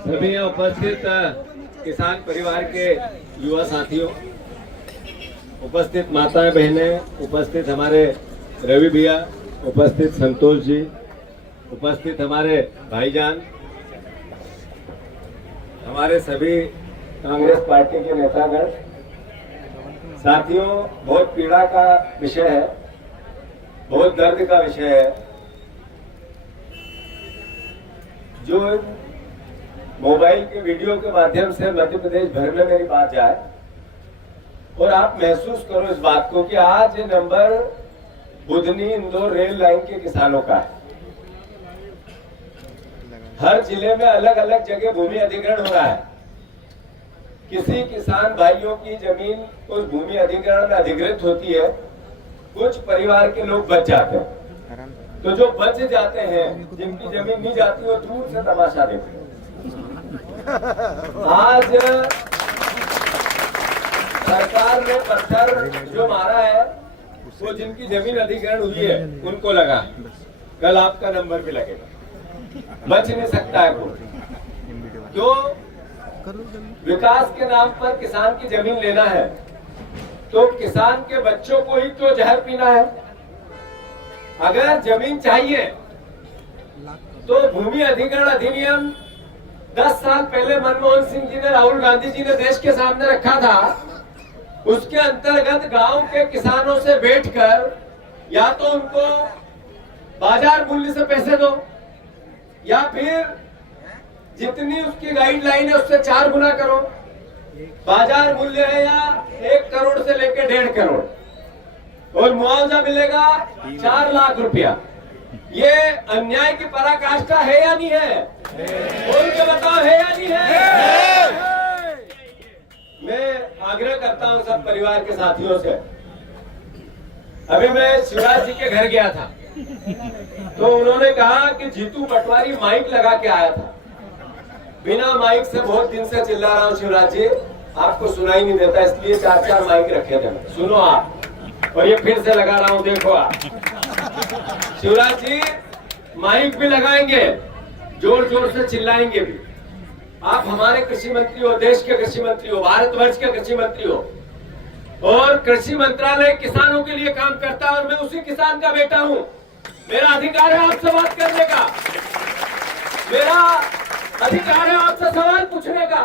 सभी उपस्थित किसान परिवार के युवा साथियों, उपस्थित माताएं बहनें, उपस्थित हमारे रवि भैया, उपस्थित संतोष जी, उपस्थित हमारे भाईजान, हमारे सभी कांग्रेस पार्टी के नेतागण, साथियों, बहुत पीड़ा का विषय है, बहुत दर्द का विषय है। जो मोबाइल के वीडियो के माध्यम से मध्य प्रदेश भर में मेरी बात जाए और आप महसूस करो इस बात को कि आज ये number Budhni Indore rail line के किसानों का है। हर जिले में अलग अलग जगह भूमि अधिग्रहण हो रहा है। किसी किसान भाइयों की जमीन उस भूमि अधिग्रहण में अधिग्रहित होती है, कुछ परिवार के लोग बच जाते हैं। तो जो बच जाते हैं, जिनकी जमीन नहीं जाती, वो दूर से तमाशा देखते हैं। आज सरकार ने पत्थर जो मारा है वो जिनकी जमीन अधिग्रहण हुई है उनको लगा, कल आपका नंबर भी लगेगा। बच नहीं सकता है कोई। क्यों? विकास के नाम पर किसान की जमीन लेना है तो किसान के बच्चों को ही तो जहर पीना है। अगर जमीन चाहिए तो भूमि अधिग्रहण अधिनियम 10 साल पहले मनमोहन सिंह जी ने, राहुल गांधी जी ने देश के सामने रखा था। उसके अंतर्गत गांव के किसानों से बैठकर या तो उनको बाजार मूल्य से पैसे दो या फिर जितनी उसकी गाइडलाइन है उससे 4 गुना करो। बाजार मूल्य है या 1 करोड़ से लेकर 1.5 करोड़ और मुआवजा मिलेगा 4 लाख रुपया। ये अन्याय की पराकाष्ठा है या नहीं है? बोल के बताओ, है या नहीं है? मैं आग्रह करता हूं सब परिवार के साथियों से। अभी मैं शिवराज जी के घर गया था तो उन्होंने कहा कि जीतू पटवारी माइक लगा के आया था। बिना माइक से बहुत दिन से चिल्ला रहा हूं शिवराज जी, आपको सुनाई नहीं देता, इसलिए 4 माइक रखे थे। सुनो आप, और ये फिर से लगा रहा हूं, देखो आप। शिवराज जी माइक भी लगाएंगे, जोर जोर से चिल्लाएंगे भी। आप हमारे कृषि मंत्री हो, देश के कृषि मंत्री हो, भारतवर्ष के कृषि मंत्री हो और कृषि मंत्रालय किसानों के लिए काम करता है और मैं उसी किसान का बेटा हूं। मेरा अधिकार है आपसे बात करने का, मेरा अधिकार है आपसे सवाल पूछने का,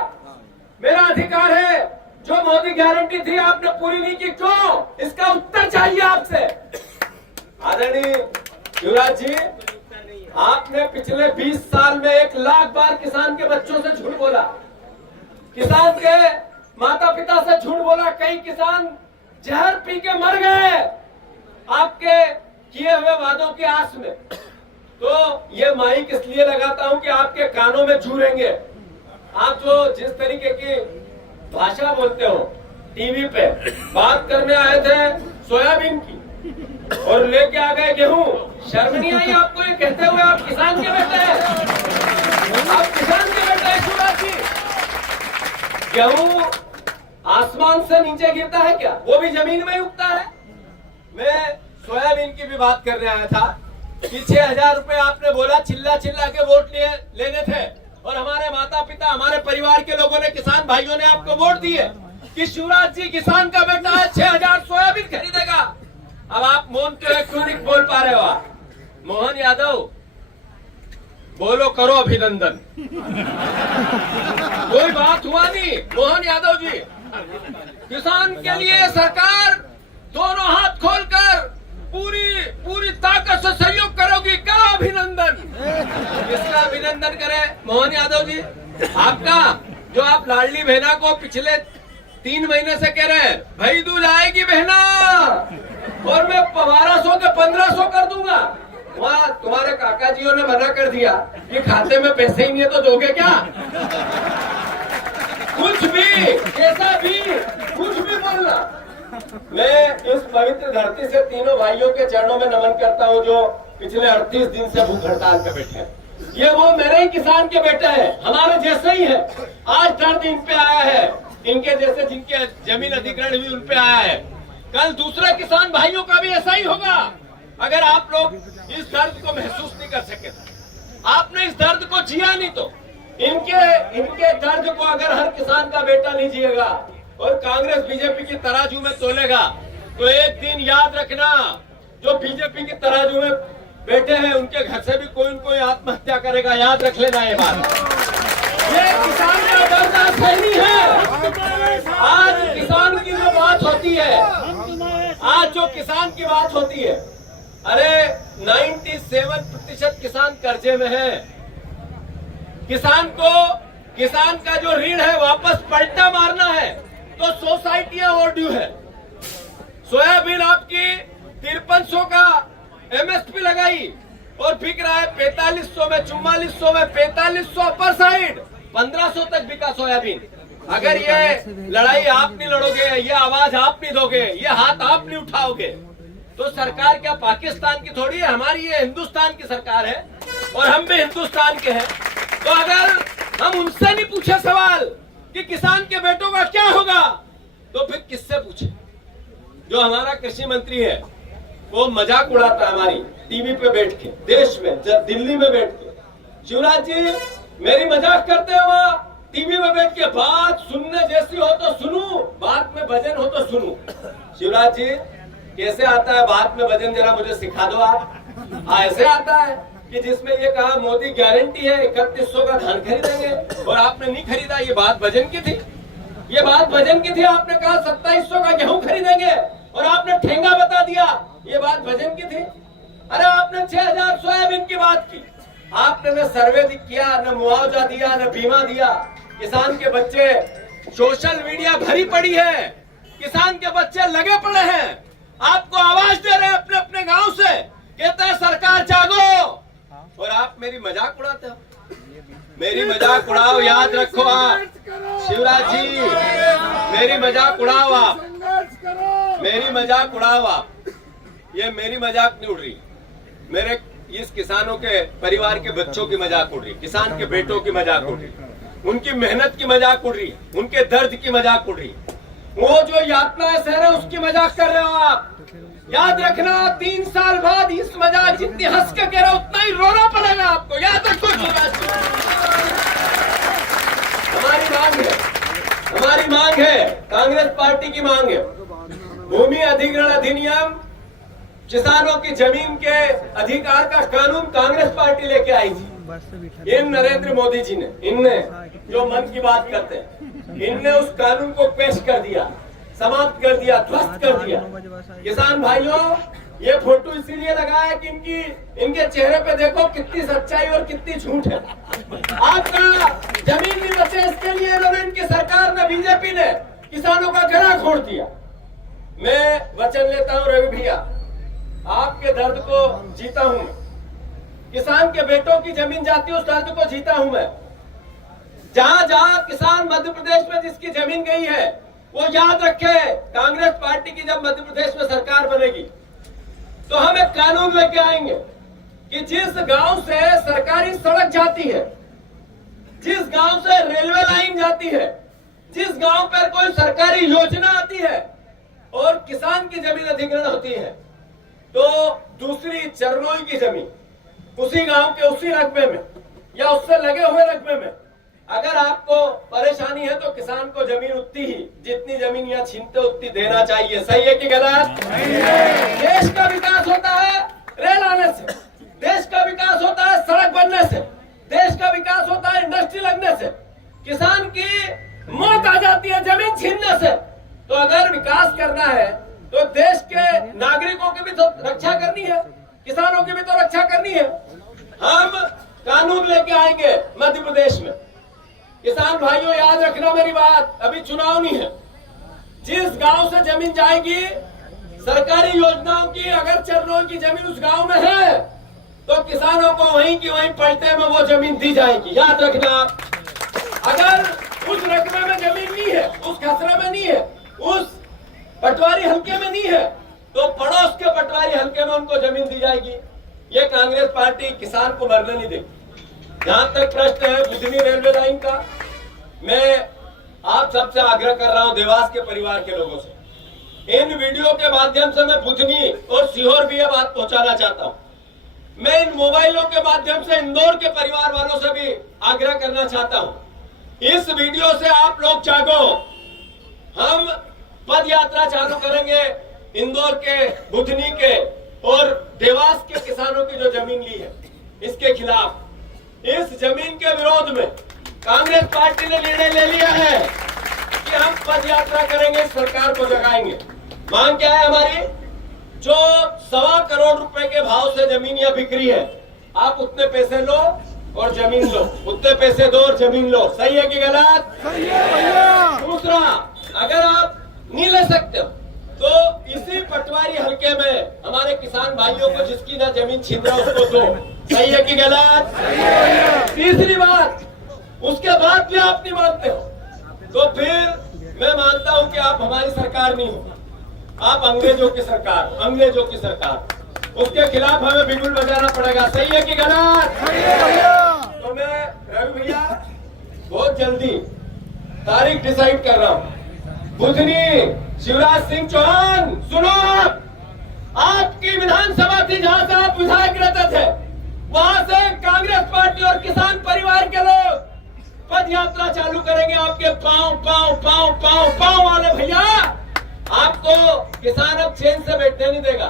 मेरा अधिकार है। जो मोदी गारंटी थी आपने पूरी नहीं की, क्यों? इसका उत्तर चाहिए आपसे। आदरणीय शिवराज जी, आपने पिछले 20 साल में 1 लाख बार किसान के बच्चों से झूठ बोला, किसान के माता पिता से झूठ बोला। कई किसान जहर पी के मर गए आपके किए हुए वादों की आस में। तो ये माइक इसलिए लगाता हूं कि आपके कानों में छूरेंगे। आप जो जिस तरीके की भाषा बोलते हो, टीवी पे बात करने आए थे सोयाबीन की और लेके आ गए गेहूं। शर्म नहीं आई आपको ये कहते हुए? आप किसान के बेटे हैं, आप किसान के बेटे हैं शिवराज जी। गेहूं आसमान से नीचे गिरता है क्या? वो भी जमीन में उगता है। मैं सोयाबीन की भी बात करने आया था कि 6,000 रुपए आपने बोला, चिल्ला चिल्ला के वोट लेने थे और हमारे माता पिता, हमारे परिवार के लोगों ने, किसान भाइयों ने आपको वोट दिए कि शिवराज जी किसान का बेटा है, 6,000 सोयाबीन खरीदेगा। अब आप मौन क्यों है, क्यों नहीं बोल पा रहे हो आप? मोहन यादव, बोलो, करो अभिनंदन। कोई बात हुआ नहीं। मोहन यादव जी, किसान के लिए सरकार दोनों हाथ खोलकर पूरी ताकत से सहयोग करोगी, करो अभिनंदन। किसका अभिनंदन करें? मोहन यादव जी, आपका जो आप लाडली बहना को पिछले 3 महीने से कह रहे हैं भाई दूज आएगी बहना और मैं 1200 के 1500 कर दूंगा। वहाँ तुम्हारे काका जियों ने मना कर दिया कि खाते में पैसे ही नहीं है तो दोगे क्या? कुछ भी, कैसा भी, कुछ भी बोलना। मैं इस पवित्र धरती से तीनों भाइयों के चरणों में नमन करता हूं जो पिछले 38 दिन से भूख हड़ताल पे बैठे हैं। ये वो मेरे ही किसान के बेटे हैं, हमारे जैसे ही है। आज दर्द इन पे आया है, इनके जैसे जिनके जमीन अधिग्रहण हुई उन पे आया है। कल दूसरे किसान भाइयों का भी ऐसा ही होगा अगर आप लोग इस दर्द को महसूस नहीं कर सके। आपने इस दर्द को जिया नहीं तो इनके दर्द को अगर हर किसान का बेटा नहीं जिएगा और कांग्रेस बीजेपी की तराजू में तोलेगा तो एक दिन याद रखना, जो बीजेपी की तराजू में बैठे हैं उनके घर से भी कोई न कोई आत्महत्या करेगा। याद रख लेना ये बात। ये किसान का दर्द आज सही है। आज किसान की जो बात होती है, आज जो किसान की बात होती है, अरे 97% किसान कर्जे में है। किसान का जो ऋण है वापस पलटा मारना है तो सोसाइटियां ओवरड्यू है। सोयाबीन आपकी 5300 का एमएसपी लगाई और बिक रहा है 4500 में, 4400 में, 4500 अपर साइड, 1500 तक बिका सोयाबीन। अगर ये लड़ाई आप नहीं लड़ोगे, ये आवाज आप नहीं दोगे, ये हाथ आप नहीं उठाओगे तो सरकार क्या पाकिस्तान की थोड़ी है, हमारी ये हिंदुस्तान की सरकार है और हम भी हिंदुस्तान के हैं। तो अगर हम उनसे नहीं पूछे सवाल कि किसान के बेटों का क्या होगा तो फिर किससे पूछे? जो हमारा कृषि मंत्री है वो मजाक उड़ाता है हमारी टीवी पे बैठ के, देश में दिल्ली में बैठ के। शिवराज जी मेरी मजाक करते हो वहाँ टीवी में बैठ के, बात सुनने जैसी हो तो सुनू, बात में वजन हो तो सुनू। शिवराज जी कैसे आता है बात में वजन, जरा मुझे सिखा दो आप। ऐसे आता है कि जिसमें ये कहा मोदी गारंटी है 3100 का धान खरीदेंगे और आपने नहीं खरीदा, ये बात वजन की थी, ये बात वजन की थी। आपने कहा 2700 का गेहूं खरीदेंगे और आपने ठेंगा बता दिया, ये बात वजन की थी। अरे आपने 6000 सोयाबीन की बात की, आपने न सर्वे किया, न मुआवजा दिया, न बीमा दिया। किसान के बच्चे, सोशल मीडिया भरी पड़ी है, किसान के बच्चे लगे पड़े हैं, आपको आवाज दे रहे हैं अपने अपने गांव से, कहते हैं सरकार जागो, और आप मेरी मजाक उड़ाते हो। मेरी मजाक उड़ाओ, याद रखो आप शिवराज जी, मेरी मजाक उड़ाओ आप, मेरी मजाक उड़ाओ आप। ये मेरी मजाक नहीं उड़ रही, मेरे इस किसानों के परिवार के बच्चों की मजाक उड़ रही, किसान के बेटों की मजाक उड़ रही, उनकी मेहनत की मजाक उड़ रही, उनके दर्द की मजाक उड़ रही। वो जो यातनाएं सह रहे उसकी मजाक कर रहे हो आप। याद रखना 3 साल बाद इस मजाक जितनी हंस के कह रहे हो उतना ही रोना पड़ेगा आपको, याद रखो। हमारी मांग है, कांग्रेस पार्टी की मांग है, भूमि अधिग्रहण अधिनियम, किसानों की जमीन के अधिकार का कानून कांग्रेस पार्टी लेके आई थी। इन नरेंद्र मोदी जी ने, इनने जो मन की बात करते हैं, इनने उस कानून को पेश कर दिया, समाप्त कर दिया, ध्वस्त कर दिया। किसान भाइयों ये फोटो इसीलिए लगाया कि इनके चेहरे पे देखो कितनी सच्चाई और कितनी झूठ है। आपका जमीन नहीं बचे इसके लिए इन्होंने, इनकी सरकार ने, बीजेपी ने किसानों का गला खोल दिया। मैं वचन लेता हूं रवि भैया, आपके दर्द को जीता हूं मैं, किसान के बेटों की जमीन जाती है उस दर्द को जीता हूं मैं। जहां जहां किसान मध्य प्रदेश में जिसकी जमीन गई है वो याद रखे, कांग्रेस पार्टी की जब मध्य प्रदेश में सरकार बनेगी तो हम एक कानून लेके आएंगे कि जिस गांव से सरकारी सड़क जाती है, जिस गांव से रेलवे लाइन जाती है, जिस गांव पर कोई सरकारी योजना आती है और किसान की जमीन अधिग्रहण होती है तो दूसरी चरनोई की जमीन उसी गांव के उसी रकबे में या उससे लगे हुए रकबे में अगर आपको परेशानी है तो किसान को जमीन उतनी ही, जितनी जमीन यहाँ छीनते उतनी देना चाहिए। सही है कि गलत? देश का विकास होता है रेल आने से, देश का विकास होता है सड़क बनने से, देश का विकास होता है इंडस्ट्री लगने से। किसान की मौत आ जाती है जमीन छीनने से। तो अगर विकास करना है तो देश के नागरिकों की भी तो रक्षा करनी है, किसानों की भी तो रक्षा करनी है। हम कानून लेके आएंगे मध्य प्रदेश में। किसान भाइयों याद रखना मेरी बात, अभी चुनाव नहीं है। जिस गांव से जमीन जाएगी सरकारी योजनाओं की, अगर चरनों की जमीन उस गांव में है तो किसानों को वहीं की वहीं पलटे में वो जमीन दी जाएगी। याद रखना, अगर उस रकबे में जमीन नहीं है, उस खसरे में नहीं है, उस पटवारी हल्के में नहीं है तो पड़ोस के पटवारी हल्के में उनको जमीन दी जाएगी। ये कांग्रेस पार्टी किसान को मरने नहीं देगी। जहां तक प्रश्न है बुधनी रेलवे लाइन का, मैं आप सबसे आग्रह कर रहा हूं, देवास के परिवार के लोगों से, इन वीडियो के माध्यम से मैं बुधनी और सीहोर भी ये बात पहुंचाना चाहता हूं मैं इन मोबाइलों के माध्यम से इंदौर के परिवार वालों से भी आग्रह करना चाहता हूं, इस वीडियो से आप लोग जागो। हम पद यात्रा चालू करेंगे इंदौर के, बुधनी के और देवास के किसानों की जो जमीन ली है इसके खिलाफ। इस जमीन के विरोध में कांग्रेस पार्टी ने निर्णय ले लिया है कि हम पद यात्रा करेंगे, सरकार को जगाएंगे। मांग क्या है हमारी? जो 1.25 करोड़ रुपए के भाव से जमीन या बिक्री है, आप उतने पैसे लो और जमीन लो, उतने पैसे दो और जमीन लो। सही है कि गलत? सही है भैया। दूसरा, अगर आप नहीं ले सकते हो तो इसी पटवारी हलके में हमारे किसान भाइयों को जिसकी ना जमीन छीन रहा उसको दो। सही है कि गलत? सही है भैया। तीसरी बात, उसके बाद भी आप नहीं मानते हो तो फिर मैं मानता हूं कि आप हमारी सरकार नहीं हो, आप अंग्रेजों की सरकार, अंग्रेजों की सरकार। उसके खिलाफ हमें बिगुल बजाना पड़ेगा। सही है कि गलत? सही है भैया। तो मैं रवि भैया बहुत जल्दी तारीख डिसाइड कर रहा हूं। बुधनी शिवराज सिंह चौहान, सुनो, आपकी विधानसभा थी जहां से आप विधायक रहते थे, वहां से कांग्रेस पार्टी और किसान परिवार के लोग पद यात्रा चालू करेंगे आपके पांव पांव पांव पांव पांव वाले भैया। आपको किसान अब चैन से बैठने नहीं देगा।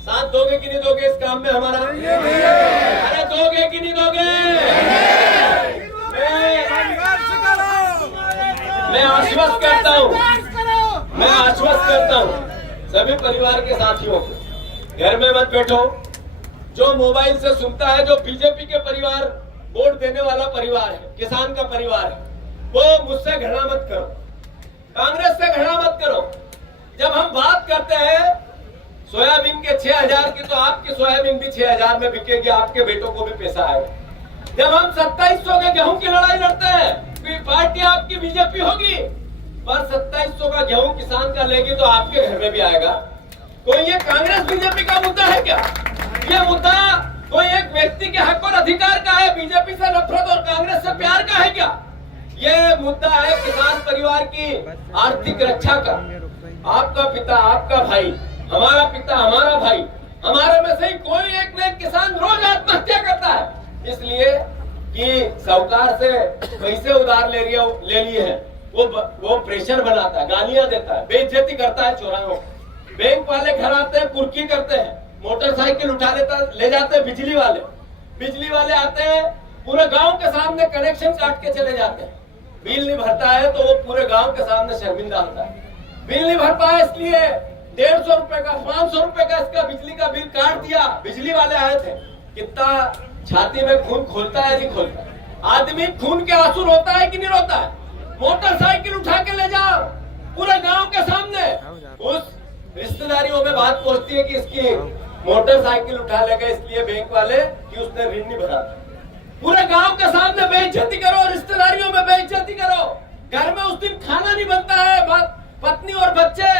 साथ दोगे कि नहीं दोगे इस काम में हमारा? अरे दोगे कि नहीं दोगे? मैं आश्वस्त करता हूँ, मैं आश्वस्त करता हूँ सभी परिवार के साथियों को, घर में मत बैठो। जो मोबाइल से सुनता है, जो बीजेपी के परिवार, वोट देने वाला परिवार है, किसान का परिवार है, वो मुझसे घृणा मत करो, कांग्रेस से घृणा मत करो। जब हम बात करते हैं सोयाबीन के 6,000 की, तो आपकी सोयाबीन भी 6,000 में बिकेगी, आपके बेटों को भी पैसा आएगा। जब हम 2700 के गेहूं की लड़ाई लड़ते हैं, पार्टी आपकी बीजेपी होगी, पर 2700 का गेहूं किसान का लेगी तो आपके घर में भी आएगा। कोई ये कांग्रेस बीजेपी का मुद्दा है क्या? ये मुद्दा कोई एक व्यक्ति के हक और अधिकार का है, बीजेपी से नफरत और कांग्रेस से प्यार का है क्या? ये मुद्दा है किसान परिवार की आर्थिक रक्षा का। आपका पिता, आपका भाई, हमारा पिता, हमारा भाई, हमारे में से ही कोई एक न एक किसान रोज आत्महत्या करता है, इसलिए कि साहूकार से पैसे उधार ले लिए हैं। वो प्रेशर बनाता है, गालियां देता है, बेइज्जती करता है चौराहों। बैंक वाले घर आते हैं, कुर्की करते हैं, मोटरसाइकिल उठा ले जाते हैं बिजली वाले आते हैं, पूरे गांव के सामने कनेक्शन काट के चले जाते हैं। बिल नहीं भरता है तो वो पूरे गांव के सामने शर्मिंदा होता है। बिल नहीं भर पाया इसलिए 150 रुपए का, 500 रुपए का इसका बिजली का बिल काट दिया। बिजली वाले आए थे, कितना छाती में खून खोलता है, नहीं खोलता? आदमी खून के आंसू रोता है कि नहीं रोता है? मोटरसाइकिल उठा के ले जाओ पूरे गांव के सामने, उस रिश्तेदारियों में बात पहुंचती है कि इसकी मोटरसाइकिल उठा ले गए इसलिए बैंक वाले कि उसने ऋण नहीं भरा। पूरे गांव के सामने बेइज्जती करो, रिश्तेदारियों में बेइज्जती करो, घर में उस दिन खाना नहीं बनता है, पत्नी और बच्चे,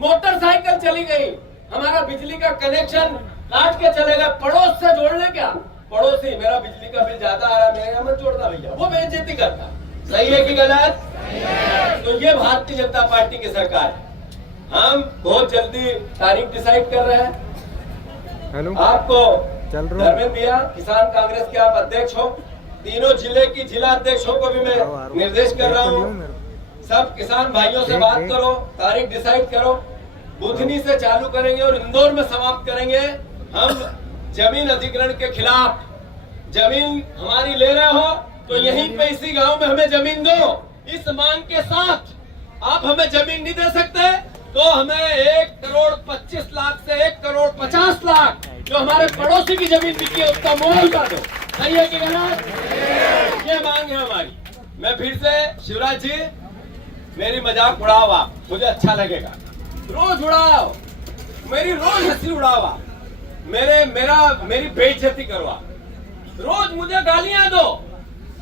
मोटरसाइकिल चली गई, हमारा बिजली का कनेक्शन काट के चले गए। पड़ोस से जोड़ ले क्या? पड़ोसी, मेरा बिजली का बिल ज्यादा आ रहा है, मेरे मत जोड़ना भैया, वो बेइज्जती करता। सही है कि गलत? तो ये भारतीय जनता पार्टी की सरकार है। हम बहुत जल्दी तारीख डिसाइड कर रहे हैं। आपको धर्मेंद्र भैया, किसान कांग्रेस के आप अध्यक्ष हो, तीनों जिले की जिला अध्यक्षों को भी मैं निर्देश कर रहा हूँ, सब किसान भाइयों से बात करो, तारीख डिसाइड करो। बुधनी से चालू करेंगे और इंदौर में समाप्त करेंगे। हम जमीन अधिग्रहण के खिलाफ, जमीन हमारी ले रहे हो तो यहीं पे इसी गांव में हमें जमीन दो। इस मांग के साथ आप हमें जमीन नहीं दे सकते तो हमें 1,25,00,000 से 1,50,00,000 जो हमारे पड़ोसी की जमीन बिकी है उसका मुआवजा दो। सही है कि गलत? ये मांग है हमारी। मैं फिर से, शिवराज जी, मेरी मजाक उड़ाओ आप, मुझे अच्छा लगेगा, रोज उड़ाओ, मेरी रोज हंसी उड़ाओ आप, मेरी बेइज्जती करो आप, रोज मुझे गालियां दो,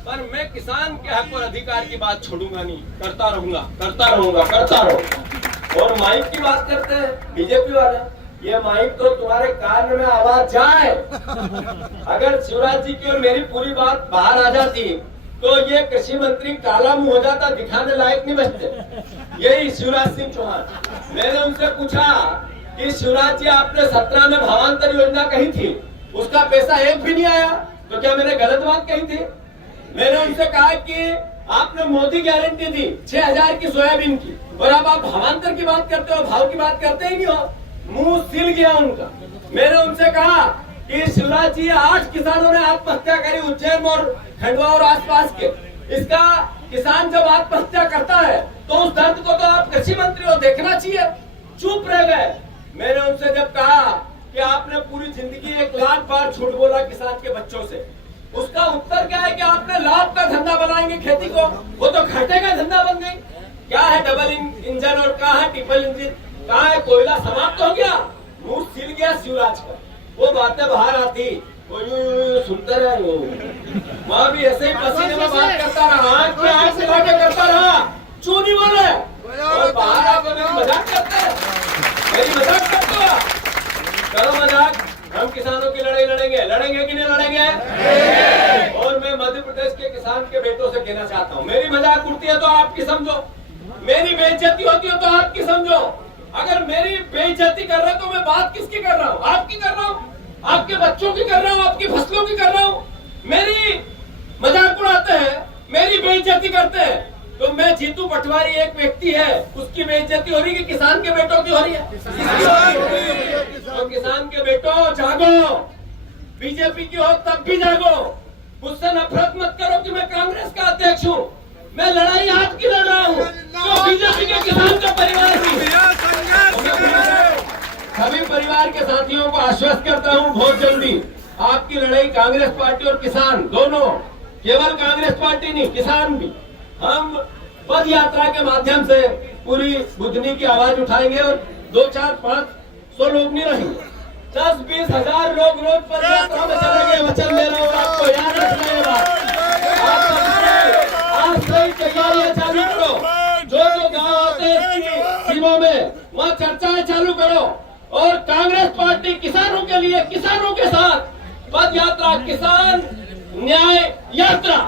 पर मैं किसान के हक और अधिकार की बात छोड़ूंगा नहीं, करता रहूंगा। और माइक की बात करते हैं बीजेपी वाले, ये माइक तो तुम्हारे कान में आवाज जाए। अगर शिवराज जी की और मेरी पूरी बात बाहर आ जाती तो ये कृषि मंत्री काला मुंह हो जाता, दिखाने लायक नहीं बचते। यही शिवराज सिंह चौहान। मैंने उनसे पूछा कि शिवराज जी, आपने 17 में भावांतर योजना कही थी, उसका पैसा एक भी नहीं आया। तो क्या मैंने गलत बात कही थी? मैंने उनसे कहा कि आपने मोदी गारंटी दी 6,000 की सोयाबीन की, और अब आप भावांतर की बात करते हो, भाव की बात करते ही नहीं हो। मुंह सिल गया उनका। मैंने उनसे कहा कि शिवराज जी 8 किसानों ने आत्महत्या करी उज्जैन और खंडवा और आसपास के। इसका किसान जब आत्महत्या करता है तो उस दर्द को तो आप कृषि मंत्री हो, देखना चाहिए। चुप रह गए। मैंने उनसे जब कहा कि आपने पूरी जिंदगी 1 लाख बार झूठ बोला किसान के बच्चों से, उसका उत्तर क्या है कि आपने लाभ का धंधा बनाएंगे खेती को, वो तो घाटे का धंधा बन गई। क्या है डबल इंजन और क्या है ट्रिपल इंजन, कहा है कोयला समाप्त हो गया। मुंह सिल गया शिवराज का। वो बातें बाहर आती, वो यूं सुनते रहे, वहां भी ऐसे ही पसीने में बात करता रहा, आंख में आंख मिला के करता रहा, चू नहीं बोले। और बाहर आकर मेरी मजाक करते हैं, मेरी मजाक करते हो। करो मजाक, हम किसानों की लड़ाई लड़ेंगे, लड़ेंगे कि नहीं लड़ेंगे? और मैं मध्य प्रदेश के किसान के बेटों से कहना चाहता हूँ, मेरी मजाक उड़ती है तो आपकी समझो, मेरी बेइज्जती होती है तो आपकी समझो। अगर मेरी बेइज्जती कर रहे हो तो मैं बात किसकी कर रहा हूँ? आपकी कर रहा हूँ, आपके बच्चों की कर रहा हूँ, आपकी फसलों की कर रहा हूँ। मेरी मजाक उड़ाते हैं, मेरी बेइज्जती करते हैं। तो मैं जीतू पटवारी एक व्यक्ति है, उसकी बेइज्जती हो रही है कि किसान के बेटों की हो रही है? तो किसान के बेटों जागो, बीजेपी की हो तब भी जागो। मुझसे नफरत मत करो कि मैं कांग्रेस का अध्यक्ष हूँ। मैं लड़ाई आपकी लड़ रहा हूँ, तो बीजेपी के किसान का परिवार की। सभी परिवार के साथियों को आश्वस्त करता हूँ, बहुत जल्दी आपकी लड़ाई कांग्रेस पार्टी और किसान दोनों, केवल कांग्रेस पार्टी नहीं किसान भी, हम पद यात्रा के माध्यम से पूरी बुधनी की आवाज उठाएंगे। और 2, 4, 500 लोग नहीं रहेंगे, 10-20 हजार लोग रोज पद यात्रा में चलेंगे। वचन दे रहा हूँ आपको, याद रखना ये बात। आप सही तैयारियां चालू करो, जो गाँव आते हैं सीमा में वहाँ चर्चाएं चालू करो। और कांग्रेस पार्टी किसानों के लिए, किसानों के साथ पद यात्रा, किसान न्याय यात्रा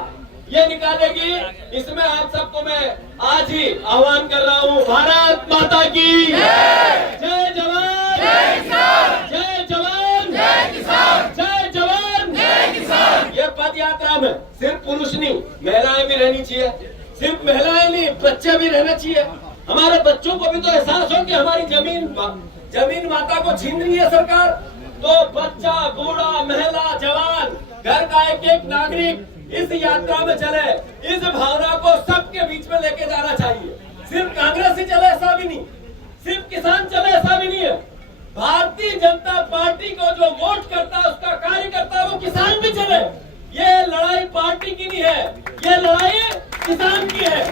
ये निकालेगी। इसमें आप सबको मैं आज ही आह्वान कर रहा हूँ, भारत माता की जय जवान, जय किसान, जय जवान, जय किसान, जय जवान, जय किसान। ये पद यात्रा में सिर्फ पुरुष नहीं, महिलाएं भी रहनी चाहिए। सिर्फ महिलाएं नहीं, बच्चे भी रहना चाहिए। हमारे बच्चों को भी तो एहसास हो कि हमारी जमीन माता को छीन रही है सरकार। तो बच्चा, बूढ़ा, महिला, जवान, घर का एक नागरिक इस यात्रा में चले। इस भावना को सबके बीच में लेके जाना चाहिए। सिर्फ कांग्रेस ही चले ऐसा भी नहीं, सिर्फ किसान चले ऐसा भी नहीं है। भारतीय जनता पार्टी को जो वोट करता है, उसका कार्य करता है, वो किसान भी चले। ये लड़ाई पार्टी की नहीं है, ये लड़ाई किसान की है।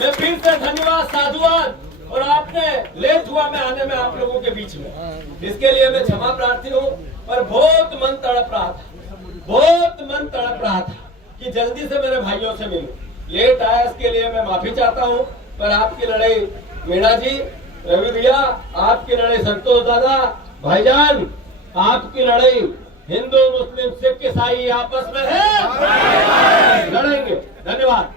मैं फिर से धन्यवाद, साधुवाद। और आपने लेट हुआ मैं आने में आप लोगों के बीच में, इसके लिए मैं क्षमा प्रार्थी हूँ। पर बहुत मन तड़प रहा था, बहुत मन तड़प रहा था कि जल्दी से मेरे भाइयों से मिलूं। लेट आया इसके लिए मैं माफी चाहता हूँ। पर आपकी लड़ाई मीणा जी, रवि भैया, आपकी लड़ाई संतोष दादा, भाईजान, आपकी लड़ाई हिंदू, मुस्लिम, सिख, ईसाई आपस में है, लड़ेंगे। धन्यवाद।